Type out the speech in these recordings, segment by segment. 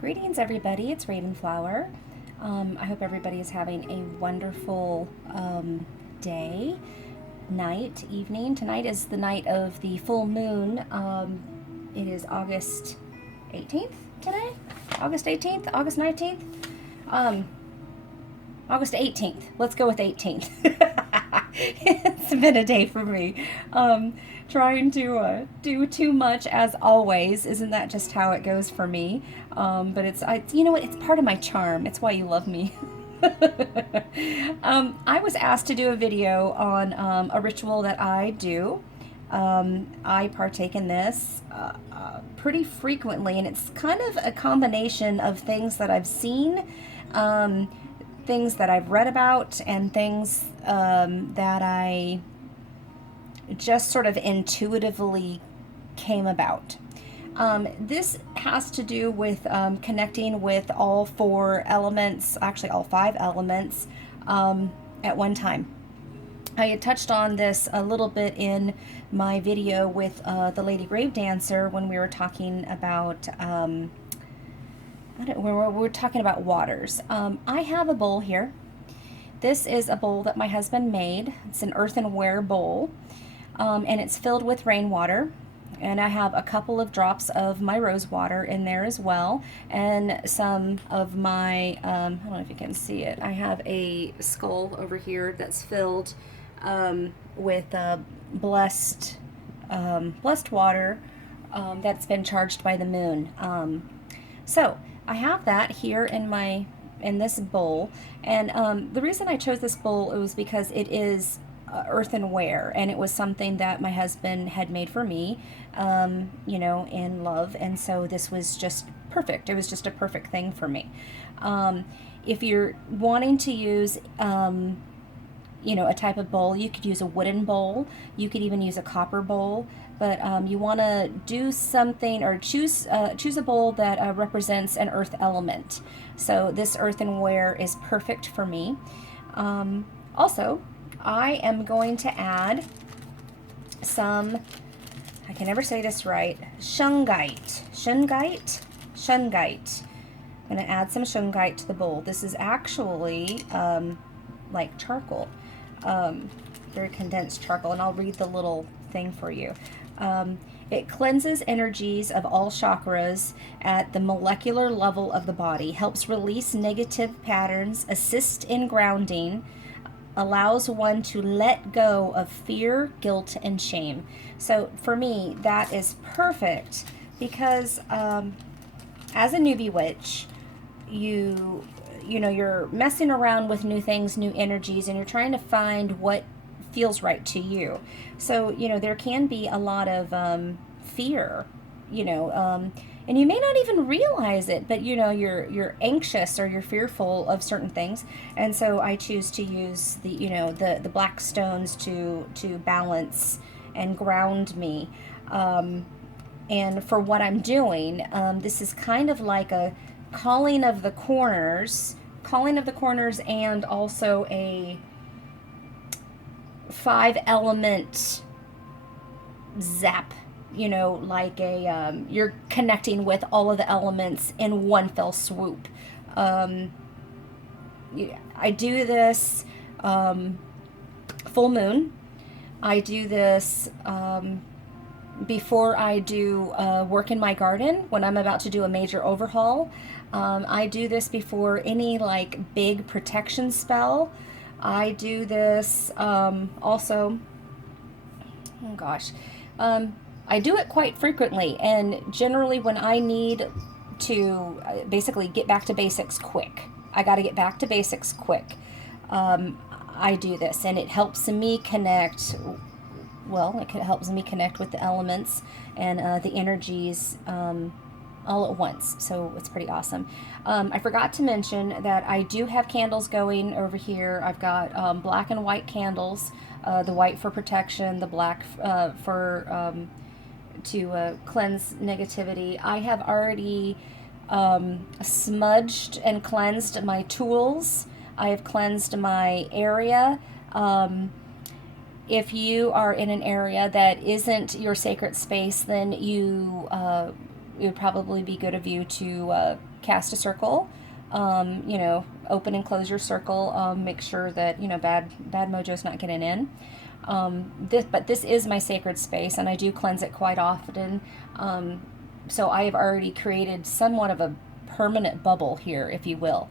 Greetings, everybody. It's Ravenflower. I hope everybody is having a wonderful day, night, evening. Tonight is the night of the full moon. It is August 18th today? August 18th? August 19th? Um, August 18th. Let's go with 18th. It's been a day for me. Trying to do too much as always. Isn't that just how it goes for me? But you know what? It's part of my charm. It's why you love me. I was asked to do a video on a ritual that I do. I partake in this pretty frequently, and it's kind of a combination of things that I've seen, things that I've read about, and things that I just sort of intuitively came about. This has to do with connecting with all four elements, actually all five elements, at one time. I had touched on this a little bit in my video with the Lady Grave Dancer when we were talking about we were talking about waters. I have a bowl here. This is a bowl that my husband made. It's an earthenware bowl, and it's filled with rainwater. And I have a couple of drops of my rose water in there as well, and some of my, I don't know if you can see it, I have a skull over here that's filled with blessed water that's been charged by the moon. So I have that here in this bowl, and the reason I chose this bowl was because it is earthenware, and it was something that my husband had made for me, in love, and so this was just perfect. It was just a perfect thing for me. If you're wanting to use a type of bowl, you could use a wooden bowl, you could even use a copper bowl, but you want to do something or choose a bowl that represents an earth element. So this earthenware is perfect for me. Also, I am going to add some, I can never say this right, shungite. I'm going to add some shungite to the bowl. This is actually like charcoal, very condensed charcoal, and I'll read the little thing for you. It cleanses energies of all chakras at the molecular level of the body, helps release negative patterns, assist in grounding, allows one to let go of fear, guilt, and shame. So for me, that is perfect because as a newbie witch, you're messing around with new things, new energies, and you're trying to find what feels right to you. So, there can be a lot of fear, and you may not even realize it, but you're anxious or you're fearful of certain things, and so I choose to use the black stones to balance and ground me. And for what I'm doing, this is kind of like a calling of the corners, and also a 5-element zap, like you're connecting with all of the elements in one fell swoop. I do this full moon. I do this before I do work in my garden when I'm about to do a major overhaul. I do this before any like big protection spell. I do this also, oh gosh, I do it quite frequently, and generally when I need to basically get back to basics quick, I got to get back to basics quick. I do this, and it helps me connect. Well, it helps me connect with the elements and the energies all at once. So it's pretty awesome. I forgot to mention that I do have candles going over here. I've got black and white candles. The white for protection, the black for to cleanse negativity. I have already smudged and cleansed my tools. I have cleansed my area. If you are in an area that isn't your sacred space, then you it would probably be good of you to cast a circle. You know, open and close your circle. Make sure that, you know, bad mojo's not getting in. But this is my sacred space, and I do cleanse it quite often. So I have already created somewhat of a permanent bubble here, if you will.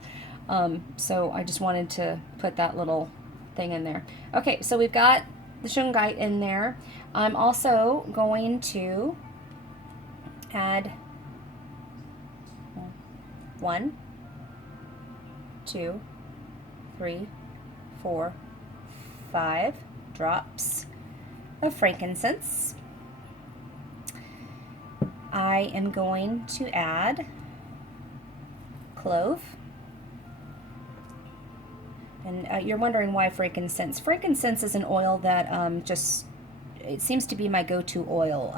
So I just wanted to put that little thing in there. Okay, so we've got the shungite in there. I'm also going to add 1, 2, 3, 4, 5 drops of frankincense. I am going to add clove. And you're wondering why frankincense. Frankincense is an oil that it seems to be my go-to oil.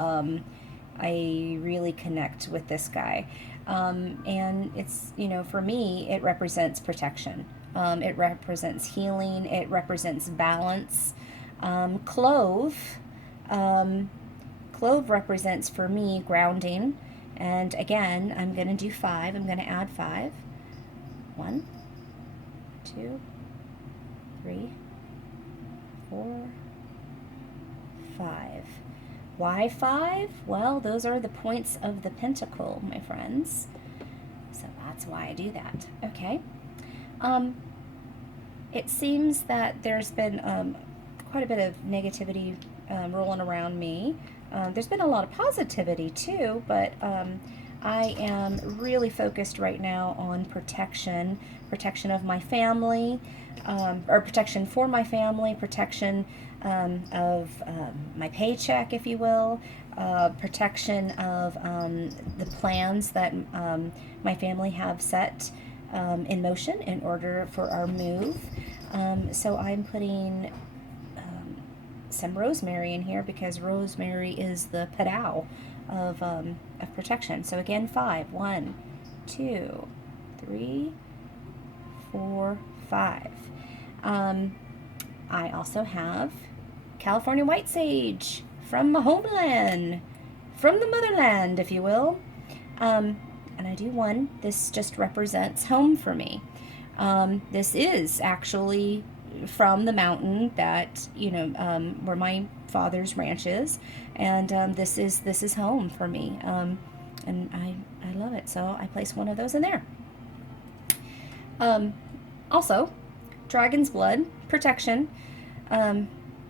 I really connect with this guy. And it's, you know, for me, it represents protection. It represents healing. It represents balance. Clove represents for me grounding. And again, I'm going to do 5. I'm going to add 5. 1, 2, 3, 4, 5. Why 5? Well, those are the points of the pentacle, my friends. So that's why I do that. Okay. It seems that there's been quite a bit of negativity rolling around me. There's been a lot of positivity too, but I am really focused right now on protection of my family, or protection for my family, protection of my paycheck, if you will, protection of the plans that my family have set in motion in order for our move. So I'm putting some rosemary in here because rosemary is the padao of protection. So again, 5. 1, 2, 3, 4, 5. I also have California white sage from my homeland, from the motherland, if you will. And I do 1. This just represents home for me. This is actually from the mountain that, you know, where my father's ranch is, and this is home for me, and I love it. So I place 1 of those in there. Also, dragon's blood protection. I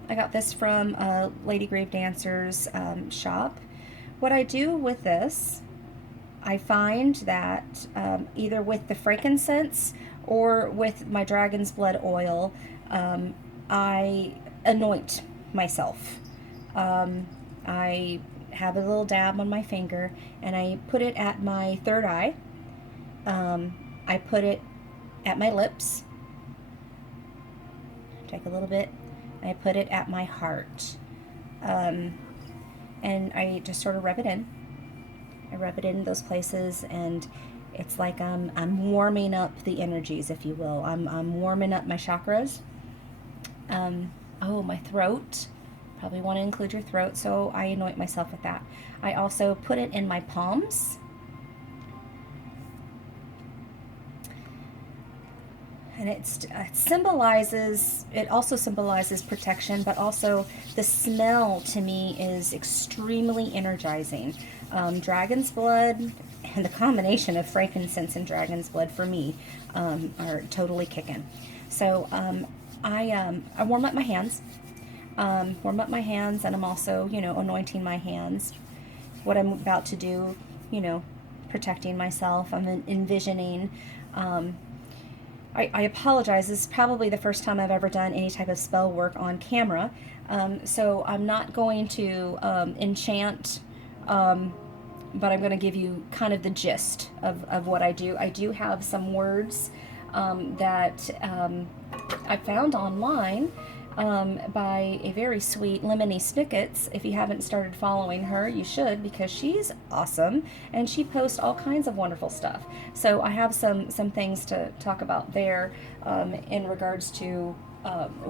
got this from Lady Grave Dancer's shop. What I do with this, I find that either with the frankincense or with my dragon's blood oil, I anoint myself. I have a little dab on my finger and I put it at my third eye. I put it at my lips. Take a little bit. I put it at my heart. And I just sort of rub it in. I rub it in those places, and it's like I'm warming up the energies, if you will. I'm warming up my chakras. Oh, my throat. Probably want to include your throat, so I anoint myself with that. I also put it in my palms. And it also symbolizes protection, but also the smell to me is extremely energizing. Dragon's blood and the combination of frankincense and dragon's blood for me are totally kicking. So I warm up my hands. And I'm also, you know, anointing my hands. What I'm about to do, you know, protecting myself. I'm envisioning. I apologize. This is probably the first time I've ever done any type of spell work on camera. So I'm not going to enchant, but I'm going to give you kind of the gist of what I do. I do have some words that I found online by a very sweet Lemony Snickets. If you haven't started following her, you should, because she's awesome and she posts all kinds of wonderful stuff. So I have some things to talk about there in regards to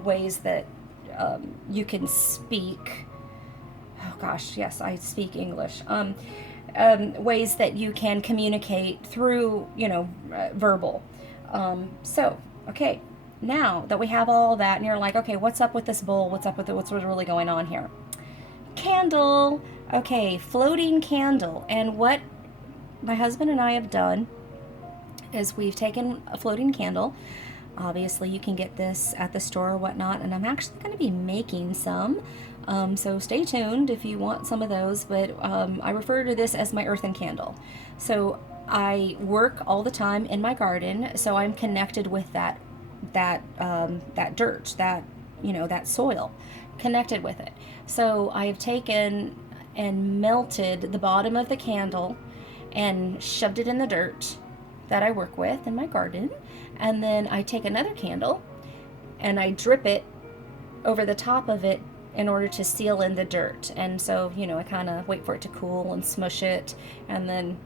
ways that you can speak. Oh gosh, yes, I speak English. ways that you can communicate through, verbal. So, okay, now that we have all that, and you're like, okay, what's up with this bowl? What's up with it? What's really going on here? Candle. Okay, floating candle. And what my husband and I have done is we've taken a floating candle. Obviously, you can get this at the store or whatnot, and I'm actually going to be making some. So stay tuned if you want some of those, but I refer to this as my earthen candle. So I work all the time in my garden, so I'm connected with that dirt, that soil, connected with it. So I've taken and melted the bottom of the candle and shoved it in the dirt that I work with in my garden. And then I take another candle and I drip it over the top of it in order to seal in the dirt. And so, I kind of wait for it to cool and smush it, and then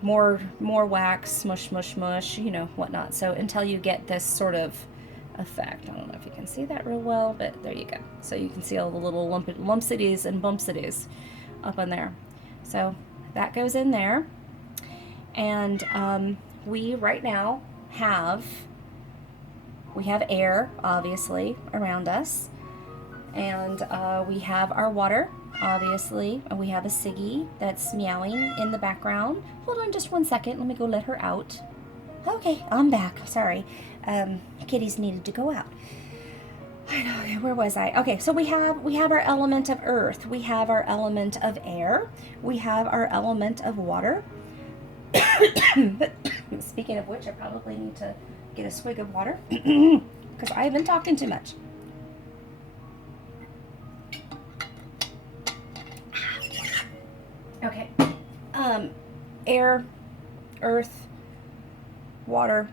more wax, smush, smush, smush, whatnot. So until you get this sort of effect. I don't know if you can see that real well, but there you go. So you can see all the little lumpsities and bumpsities up in there. So that goes in there. And we right now we have air, obviously, around us. And we have our water, obviously. And we have a Siggy that's meowing in the background. Hold on just 1 second. Let me go let her out. Okay, I'm back. Sorry. Kitties needed to go out. I know. Okay, where was I? Okay, so we have our element of earth. We have our element of air. We have our element of water. Speaking of which, I probably need to get a swig of water because I have been talking too much. Okay. Air, earth, water,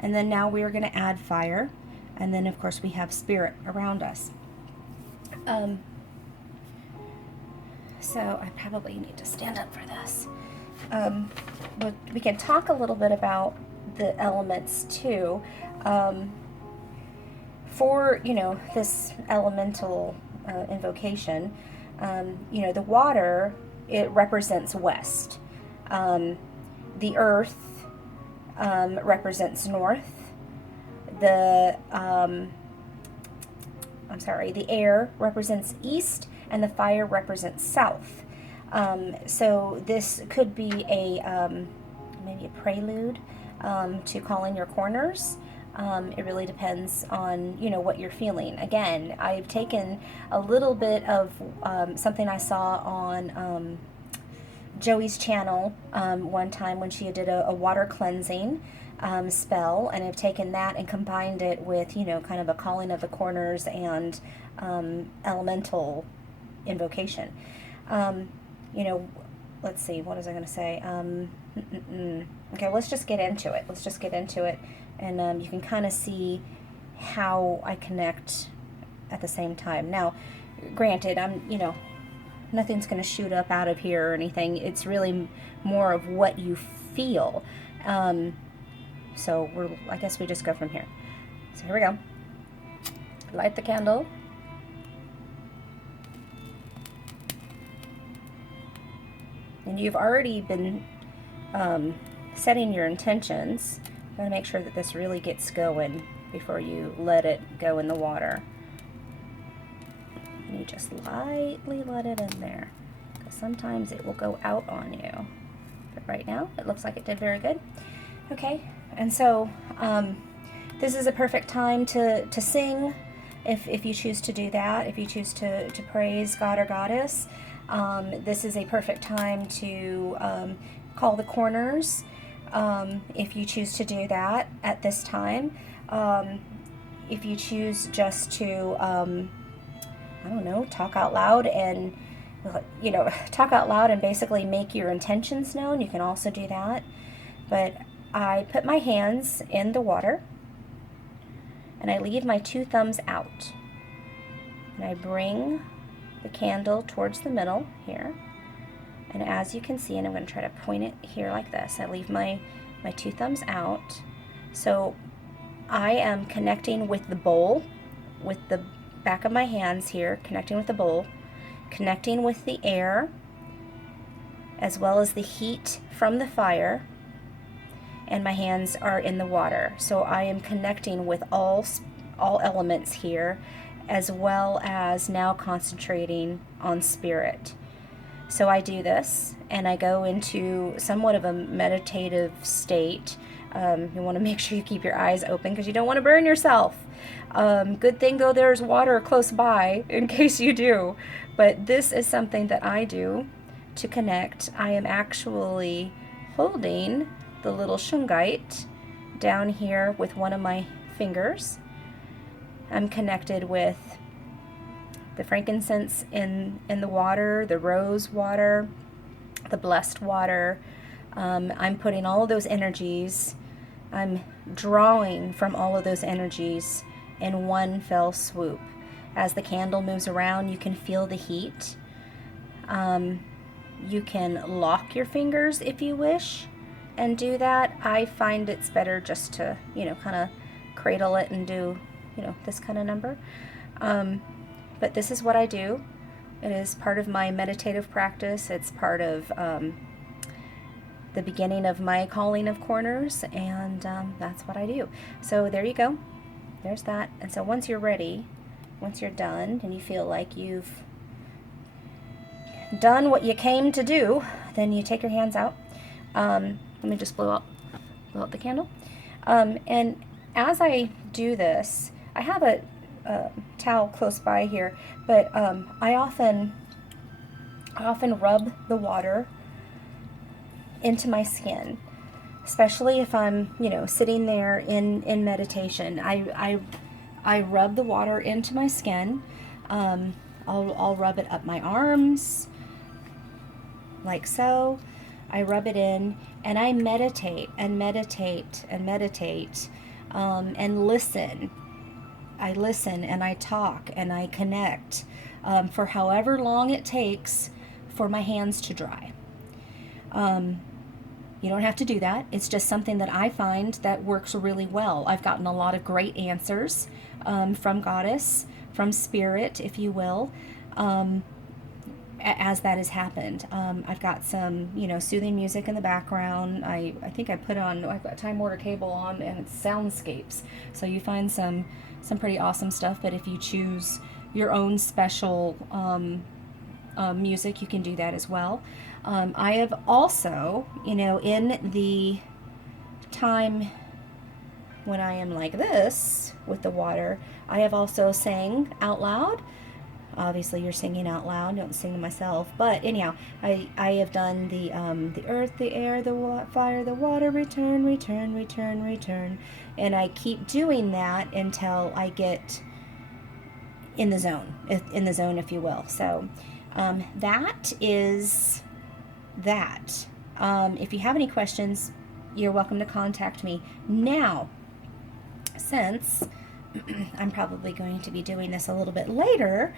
and then now we are going to add fire, and then of course we have spirit around us. So I probably need to stand up for this. But we can talk a little bit about the elements too. For this elemental invocation, the water, it represents west. The earth represents north. The air represents east, and the fire represents south. So this could be maybe a prelude to calling your corners. It really depends on what you're feeling. Again, I've taken a little bit of something I saw on Joey's channel one time when she did a water cleansing spell, and I've taken that and combined it with kind of a calling of the corners and elemental invocation. Let's see, what was I going to say? Okay, let's just get into it. And you can kind of see how I connect at the same time. Now, granted, nothing's going to shoot up out of here or anything. It's really more of what you feel. So I guess we just go from here. So here we go. Light the candle. And you've already been setting your intentions. You want to make sure that this really gets going before you let it go in the water. And you just lightly let it in there, because sometimes it will go out on you. But right now, it looks like it did very good. Okay, and so this is a perfect time to sing, if you choose to do that, if you choose to praise God or Goddess. This is a perfect time to call the corners, if you choose to do that at this time. If you choose just to, talk out loud and, talk out loud and basically make your intentions known, you can also do that. But I put my hands in the water and I leave my 2 thumbs out. And I bring the candle towards the middle here. And as you can see, and I'm going to try to point it here like this, I leave my 2 thumbs out. So I am connecting with the bowl, with the back of my hands here, connecting with the bowl, connecting with the air, as well as the heat from the fire, and my hands are in the water. So I am connecting with all elements here, as well as now concentrating on spirit. So I do this and I go into somewhat of a meditative state. You want to make sure you keep your eyes open because you don't want to burn yourself. Good thing though there's water close by in case you do. But this is something that I do to connect. I am actually holding the little shungite down here with one of my fingers. I'm connected with the frankincense in the water, the rose water, the blessed water. I'm putting all of those energies, I'm drawing from all of those energies in one fell swoop. As the candle moves around, you can feel the heat. You can lock your fingers if you wish and do that. I find it's better just to, kind of cradle it and do, this kind of number. But this is what I do. It is part of my meditative practice. It's part of the beginning of my calling of corners, and that's what I do. So there you go. There's that. And so once you're ready, once you're done, and you feel like you've done what you came to do, then you take your hands out. Let me just blow out the candle. And as I do this, I have a towel close by here, but I often rub the water into my skin, especially if I'm sitting there in meditation. I rub the water into my skin. I'll rub it up my arms like so. I rub it in and I meditate and meditate and meditate and listen. I listen and I talk and I connect for however long it takes for my hands to dry. You don't have to do that. It's just something that I find that works really well. I've gotten a lot of great answers from Goddess, from Spirit, if you will, as that has happened. I've got some, soothing music in the background. I think I've got Time Warner Cable on, and it's soundscapes. So you find some pretty awesome stuff, but if you choose your own special music, you can do that as well. I have also, in the time when I am like this with the water, I have also sang out loud. Obviously, you're singing out loud. Don't sing to myself. But anyhow, I have done the earth, the air, the fire, the water, return, return, return, return. And I keep doing that until I get in the zone, if you will. So that is that. If you have any questions, you're welcome to contact me. Now, since I'm probably going to be doing this a little bit later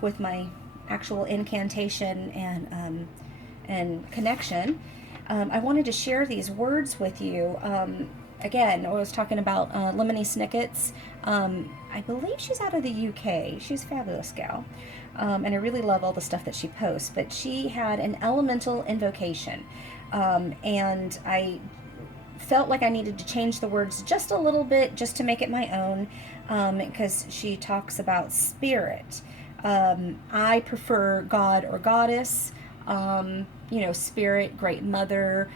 with my actual incantation and connection, I wanted to share these words with you. Again, I was talking about E Snickets. I believe she's out of the UK. She's a fabulous gal. And I really love all the stuff that she posts. But she had an elemental invocation. And I felt like I needed to change the words just a little bit just to make it my own, because she talks about spirit. I prefer God or Goddess, Spirit, Great Mother,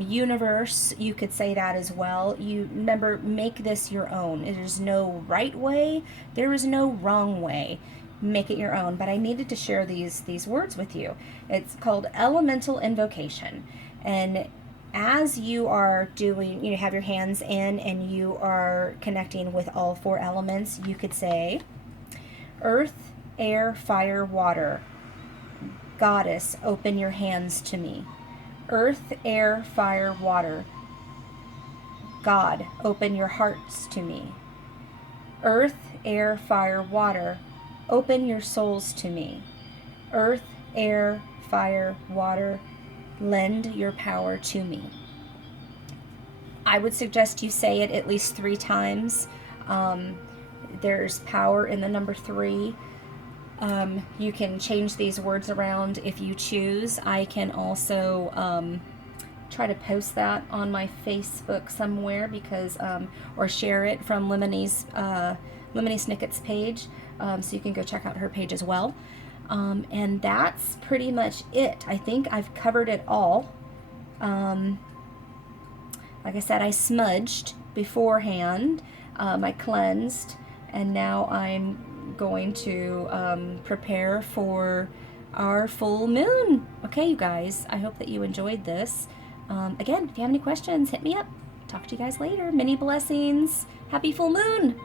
universe, you could say that as well. You remember, make this your own. There is no right way, there is no wrong way. Make it your own. But I needed to share these words with you. It's called elemental invocation. And as you are doing, have your hands in and you are connecting with all four elements, you could say, earth, air, fire, water. Goddess, open your hands to me. Earth, air, fire, water. God, open your hearts to me. Earth, air, fire, water. Open your souls to me. Earth, air, fire, water. Lend your power to me. I would suggest you say it at least 3 times. There's power in the number 3. You can change these words around if you choose. I can also try to post that on my Facebook somewhere because, or share it from Lemony Snickets page, so you can go check out her page as well. And that's pretty much it. I think I've covered it all. Like I said, I smudged beforehand, I cleansed, and now I'm going to prepare for our full moon. Okay, you guys, I hope that you enjoyed this. Again, if you have any questions, hit me up. Talk to you guys later. Many blessings. Happy full moon.